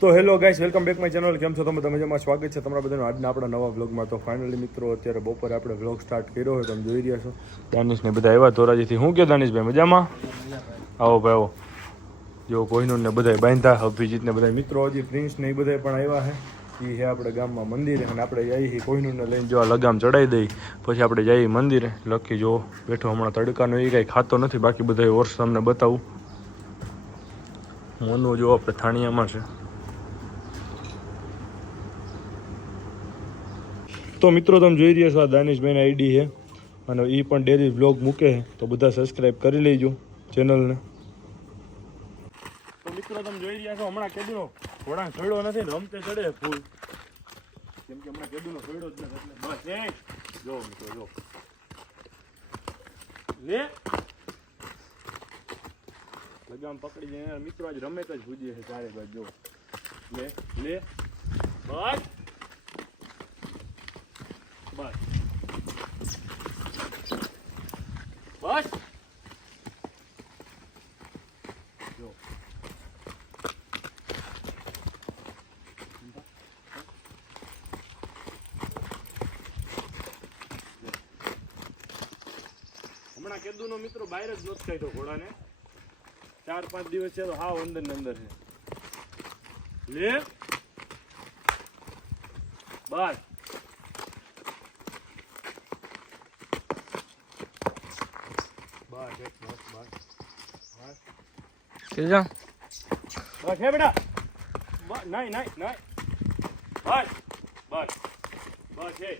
તો hello guys, welcome back my channel. કેમ છો તમે? મજામાં? સ્વાગત છે તમારા બધાનું આજના આપણા નવા વ્લોગમાં. તો ફાઇનલી મિત્રો અત્યારે બપોરે આપણે વ્લોગ સ્ટાર્ટ કર્યો હોય, તમે જોઈ રહ્યા છો. દાનિશને બધા આવ્યા ધોરાજીથી. શું કે દાનિશભાઈ મજામાં? આવો ભાઈ આવો. જો કોહિનૂર ને બધા બાંધ્યા, અભિજીત ને બધા મિત્રો, હજી પ્રિન્સ ને એ બધા પણ આવ્યા છે. એ છે આપણે ગામમાં મંદિરે, અને આપણે જઈએ કોહિનૂરને લઈને જો આ લગામ ચડાવી દઈ, પછી આપણે જઈએ મંદિરે. લકી જો બેઠો હમણાં તડકાનો, એ કાંઈ ખાતો નથી. બાકી બધા વર્ષ તમને બતાવું. મોનું જો આપણે થાણિયામાં છે. તો મિત્રો તમે જોઈ રહ્યા છો આ દાનિશભાઈની આઈડી છે, અને એ પણ ડેલી વ્લોગ મૂકે છે. તો બધા સબસ્ક્રાઈબ કરી લેજો ચેનલને. તો મિત્રો તમે જોઈ રહ્યા છો હમણાં કેદુનો ઘોડા છોડ્યો નથી ને રમતે ચડે ફૂલ, કેમ કે હમણાં કેદુનો છોડ્યો જ નથી. એટલે બસ જો મિત્રો જો લે લગામ પકડી જાય મિત્રો. આજ રમે જ ભૂજીએ છે ચારે બાજુ. જો લે લે બસ બસ બસ જો હમણાં કેદુનો મિત્રો બહાર જ નથી કાઢ્યો ઘોડાને. 4-5 દિવસ છે તો હાવ અંદર ને અંદર છે. લે બસ બસ હે બેટા. નહીં નહીં નહીં બસ બસ બસ હે.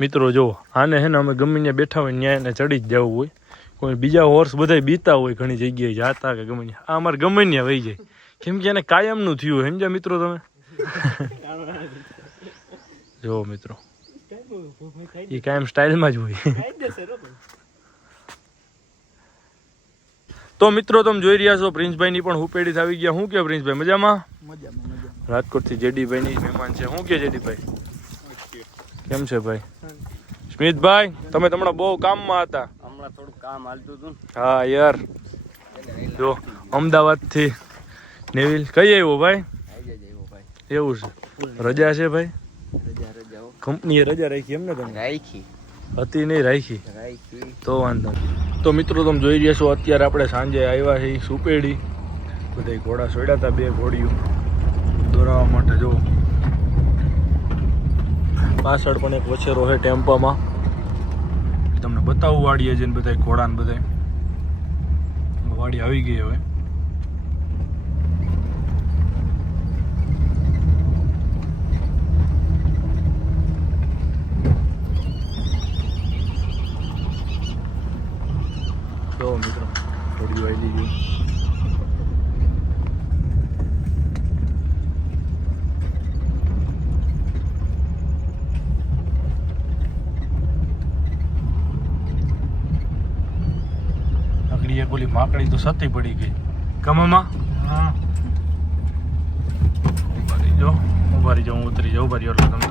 મિત્રો જો આને હે ને અમે ગમે ત્યાં બેઠા હોય ત્યાં એને ચડી જ જવું હોય. કોઈ બીજા હોર્સ બધા બીતા હોય ઘણી જગ્યાએ જાતા કે ગમે ત્યાં. આ અમારે ગમે ત્યાં વહી જાય, કેમ કે એને કાયમનું થયું. સમજ્યા મિત્રો તમે? જો મિત્રો એ કાયમ સ્ટાઇલમાં જ હોય. તો મિત્રો તમે જોઈ રહ્યા છો પ્રિન્સભાઈની પણ હુપેડી આવી ગયા. શું કે પ્રિન્સભાઈ મજામાં? રાજકોટથી જેડીભાઈની મહેમાન છે. શું કે જેડીભાઈ કેમ છે ભાઈ? સ્મિતભાઈ તમે હમણાં બહુ કામમાં હતા. હમણાં થોડું કામ હાલતું હતું. હા યાર જો અમદાવાદથી નેવિલ કઈ આવ્યો ભાઈ? એવું છે? રજા છે ભાઈ? કંપનીએ રજા રાખી એમ ને? તમે રાખી હતી નહીં? રાખી તો વાંધો નહીં. તો મિત્રો તમે જોઈ રહ્યા છો અત્યારે આપણે સાંજે આવ્યા છે સુપેડી. બધા ઘોડા છોડ્યા હતા, 2 ઘોડીઓ દોરાવવા માટે. જો પાછળ પણ એક વછેરો છે ટેમ્પામાં, તમને બતાવું વાડીએ જઈને બધા ઘોડા ને બધા. વાડી આવી ગઈ હવે. જો મિત્રો ઘોડીઓ આવી ગઈ. બોલી માકડી તો સતી પડી ગઈ કમામાં. હા જો ઉભારી જાઉં, ઉતરી જાઉં. ઉભારી એટલે તમને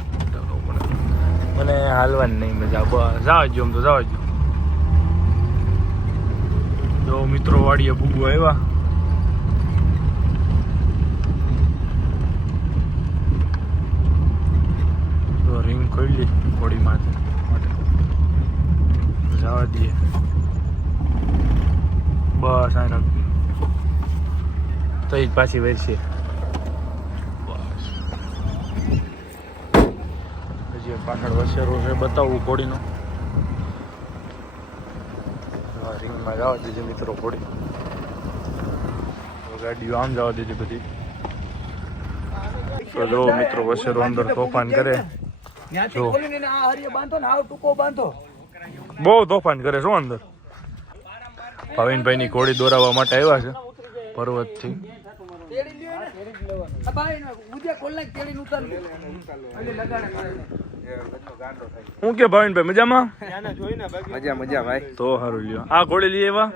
મને હાલવાની નહીં મજા. બસ જવા જો આમ તો જવા જો. જો મિત્રો વાડીએ ભૂગવા આવ્યા. તો રિંગ ખોલી ઘોડી માટે જવા દઈએ. બસ આ નક્કી તો એ જ પાછી વેચશે. બસ હજી પાછળ વસેરો છે, બતાવવું ઘોડીનો. રિંગમાં જવા દીધી મિત્રો ઘોડી. ગાડીઓ આમ જવા દીધી બધી. તો જો મિત્રો વસેરો અંદર તોફાન કરે. જો બહુ તોફાન કરે શું અંદર. ભાવિનભાઈની ઘોડી દોરાવવા માટે આવ્યા છે પર્વતથી. હું કે ભાવિનભાઈ મજામાં? મજા મજા ભાઈ. તો સારું લ્યો. આ ઘોડી લઈ આવ્યા.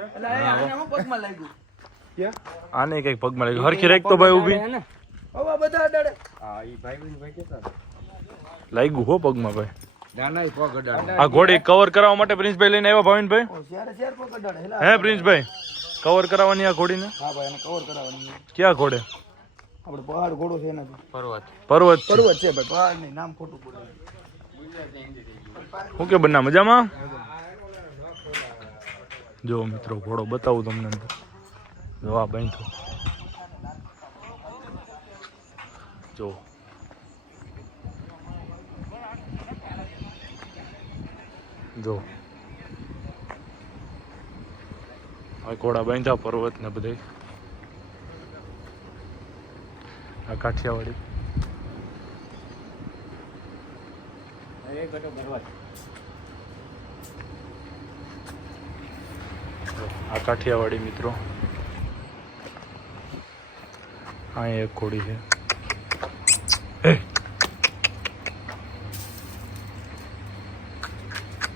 આને કઈક પગમાં લાગ્યું. હરખી રાખ તો ભાઈ ઊભી. હવા બધા અડાડે. હા ઈ ભાઈ કેતા લાગ્યું હો પગમાં ભાઈ. નાના પગ અડાડે. આ ઘોડી કવર કરાવવા માટે પ્રિન્સભાઈ લઈને આવ્યા ભાવિનભાઈ. શેર પગ અડાડે. હેલા. હે પ્રિન્સભાઈ કવર કરાવવાની આ ઘોડીને હા ભાઈ એને કવર કરાવવાની. ક્યાં ઘોડે? આપણે પહાડ ઘોડો છે એના. પર્વત છે. પર્વત છે ભાઈ. પહાડ નહીં, નામ ખોટું બોલે. શું કે બન્ના મજામાં? જો મિત્રો ઘોડો બતાવું તમને અંદર. જો આ બાંધો જો જો આ ઘોડા બાંધ્યા પર્વત ને બધે. આ કાઠિયાવાડી આ કાઠિયાવાડી મિત્રો. અહીં એક ઘોડી છે.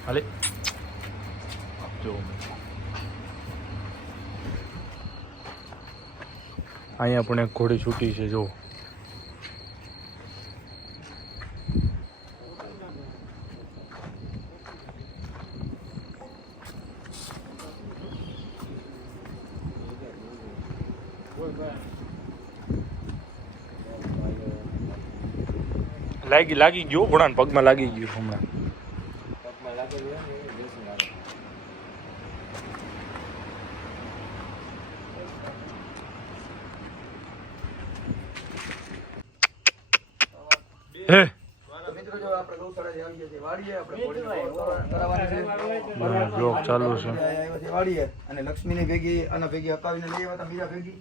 હાલે જો અહીંયા પણ એક ઘોડી છૂટી છે જો. લાગી ગયો ઘોડાને પગમાં લાગી ગયું હમણાં. હે મિત્રો જો આપણે ગૌશાળાથી આવીએ છીએ વાડીએ આપણે ઘોડીને કરાવવાની છે. બ્લોગ ચાલુ છે. આવ્યા છે વાડીએ અને લક્ષ્મીની ભેગી આના ભેગી હકાવીને લઈ આવ્યા હતા બીજા ભેગી.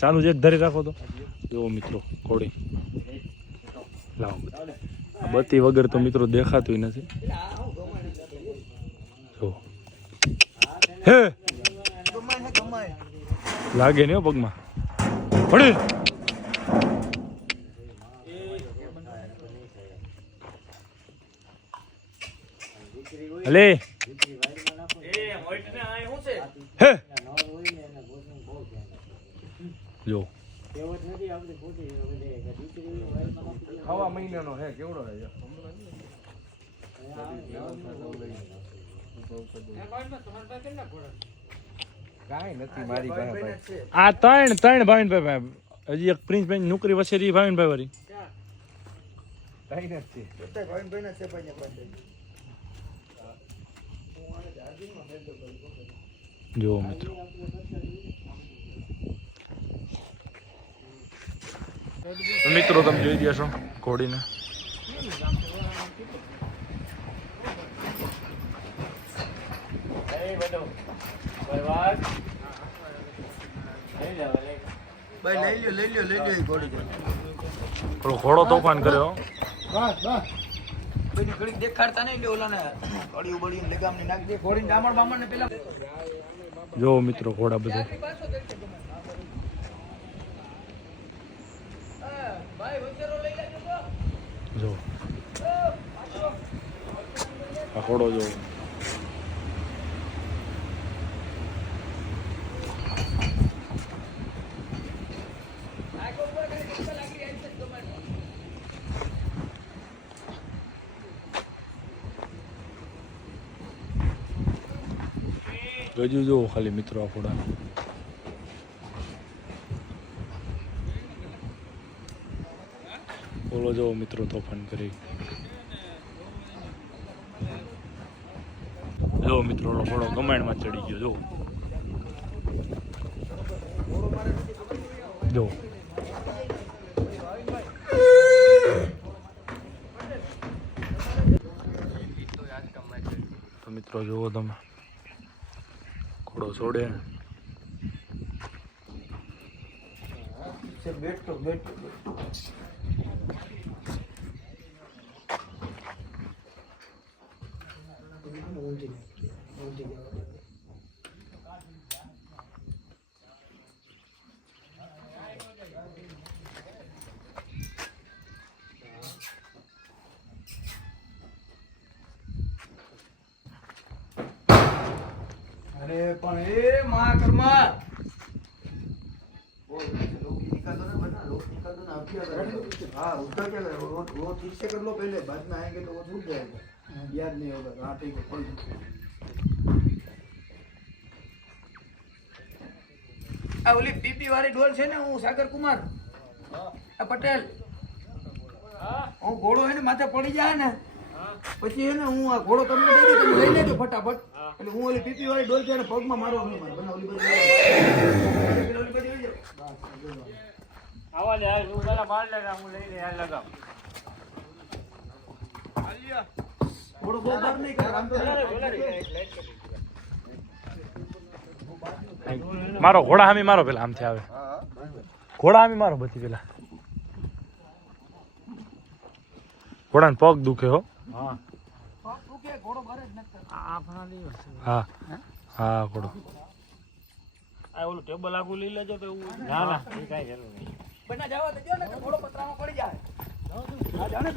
ચાલુ છે ધરી રાખો તો. જો મિત્રો ઘોડી લાવો. બત્તી વગર તો મિત્રો દેખાતું નથી. જો હે લાગે ને પગમાં પડી. અલે હે જો હવા મહિનાનો હે કેવડો હે કાંઈ નથી મારી પાસે. આ ત્રણ ભાવિનભાઈ હજી એક પ્રિન્સભાઈ નોકરી વસેરી ભાવિનભાઈ વાળી. કાંઈ નથી. બધા ભાઈના છે ભાઈને પાસે. જો મિત્રો મિત્રો તમે જોઈ રહ્યા છો ઘોડીને. ભાઈ લઈ લ્યો એ ઘોડી. પેલો ઘોડો તોફાન કર્યો. કોઈની ઘડીક દેખાડતા નહીં લ્યો ઓલાને કડિયું બડિયું લગામને નાખ દે. ઘોડીને ડામણ બામણ ને પેલા જો મિત્રો ઘોડા બધા જો આ ઘોડો જો. ગજુ જો ખાલી મિત્રો આ ઘોડા. બોલો જો મિત્રો તોફાન કરી. જો મિત્રો ઘોડો ગમાણમાં ચડી ગયો જો. જો તો મિત્રો જુઓ તમે ઘોડો છોડે. બેઠો અરે પણ એ મા કર્મા બોલ લોકી નિકાલ તો हाँ उसका क्या है वो ठीक से कर लो पहले बाद में आएंगे तो वो छूट जाएगा याद नहीं होगा हाँ ठीक है कोई આ ઓલી પીપી વાળી ડોલ છે ને હું સાગર કુમાર આ પટેલ હું ઘોડો એને માથે પડી જાય ને પછી એને હું આ ઘોડો તમને દઈ દઉં તમે લઈ લેજો ફટાફટ એટલે હું ઓલી પીપી વાળી ડોલ છે ને પગમાં મારવા નહીં મારે બને ઓલી બધી લઈ જાઓ આવા લે હું પેલા માર લેગા હું લઈને યાર લગાવ ઘોડો બહુ બાર નહીં કરે આમ તો મારો ઘોડા હામી મારો પેલા આમથી આવે ઘોડા હામી મારો બધી પેલા ઘોડાને પગ દુખે હો હા ઓકે ઘોડો બાર જ નથી આ ફાલી હા હા ઘોડો આ ઓલું ટેબલ આગું લઈ લેજો તો એવું ના ના એ કાઈ જરૂર નહીં બના જાવ તો જો ને